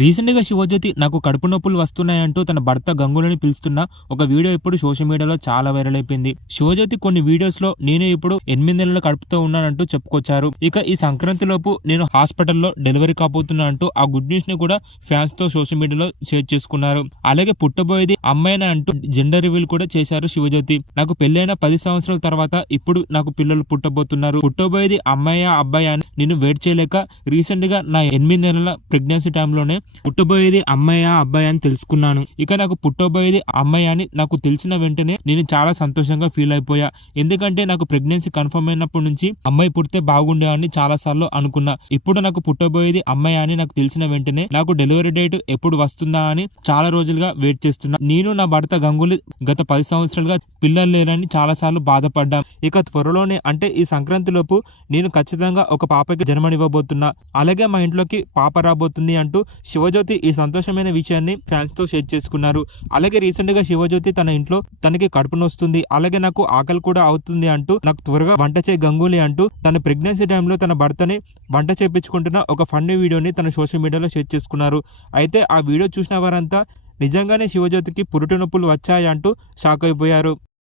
Recent గా శివజ్యోతి నాకు కడుపు నొప్పులు వస్తున్నాయంటూ తన భర్త గంగులని పిలుస్తున్న ఒక వీడియో ఇప్పుడు సోషల్ మీడియాలో చాలా వైరల్ అయిపోయింది. శివజ్యోతి కొన్ని వీడియోస్ లో నేను ఇప్పుడు 8 నెలల కడుపుతో ఉన్నానంటూ చెప్పుకొచ్చారు. ఇక ఈ సంక్రాంతి లోపు నేను హాస్పిటల్లో డెలివరీ కాబోతున్నా అంటూ ఆ గుడ్ న్యూస్ ని కూడా ఫ్యాన్స్ తో సోషల్ మీడియాలో షేర్ చేసుకున్నారు. అలాగే పుట్టబోయేది అమ్మాయినా అంటూ జెండర్ రివీల్ కూడా చేశారు శివజ్యోతి. నాకు పెళ్ళైన 10 సంవత్సరాల తర్వాత ఇప్పుడు నాకు పిల్లలు పుట్టబోతున్నారు. పుట్టబోయేది అమ్మాయా అబ్బాయా అని నేను వెయిట్ చేయలేక రీసెంట్ గా నా 8 నెలల ప్రెగ్నెన్సీ టైంలోనే పుట్టబోయేది అమ్మాయా అబ్బాయా అని తెలుసుకున్నాను. ఇక నాకు పుట్టబోయేది అమ్మాయి అని నాకు తెలిసిన వెంటనే నేను చాలా సంతోషంగా ఫీల్ అయిపోయా. ఎందుకంటే నాకు ప్రెగ్నెన్సీ కన్ఫర్మ్ అయినప్పటి నుంచి అమ్మాయి పుడితే బాగుండే అని చాలా సార్లు అనుకున్నా. ఇప్పుడు నాకు పుట్టబోయేది అమ్మాయి అని నాకు తెలిసిన వెంటనే నాకు డెలివరీ డేట్ ఎప్పుడు వస్తుందా అని చాలా రోజులుగా వెయిట్ చేస్తున్నా. నేను నా భర్త గంగూలీ గత 10 సంవత్సరాలుగా పిల్లలు లేరని చాలా సార్లు బాధపడ్డా. ఇక త్వరలోనే అంటే ఈ సంక్రాంతి లోపు నేను ఖచ్చితంగా ఒక పాపకి జన్మనివ్వబోతున్నా. అలాగే మా ఇంట్లోకి పాప రాబోతుంది అంటూ శివజ్యోతి ఈ సంతోషమైన విషయాన్ని ఫ్యాన్స్ తో షేర్ చేసుకున్నారు. అలాగే రీసెంట్ గా శివజ్యోతి తన ఇంట్లో తనకి కడుపు నొస్తుంది, అలాగే నాకు ఆకలి కూడా అవుతుంది అంటూ నాకు త్వరగా వంట చేయి గంగూలీ అంటూ తన ప్రెగ్నెన్సీ టైంలో తన భర్తని వంట చేయించుకుంటున్న ఒక ఫన్నీ వీడియోని తన సోషల్ మీడియాలో షేర్ చేసుకున్నారు. అయితే ఆ వీడియో చూసిన వారంతా నిజంగానే శివజ్యోతికి పురుటి నొప్పులు వచ్చాయంటూ షాక్ అయిపోయారు.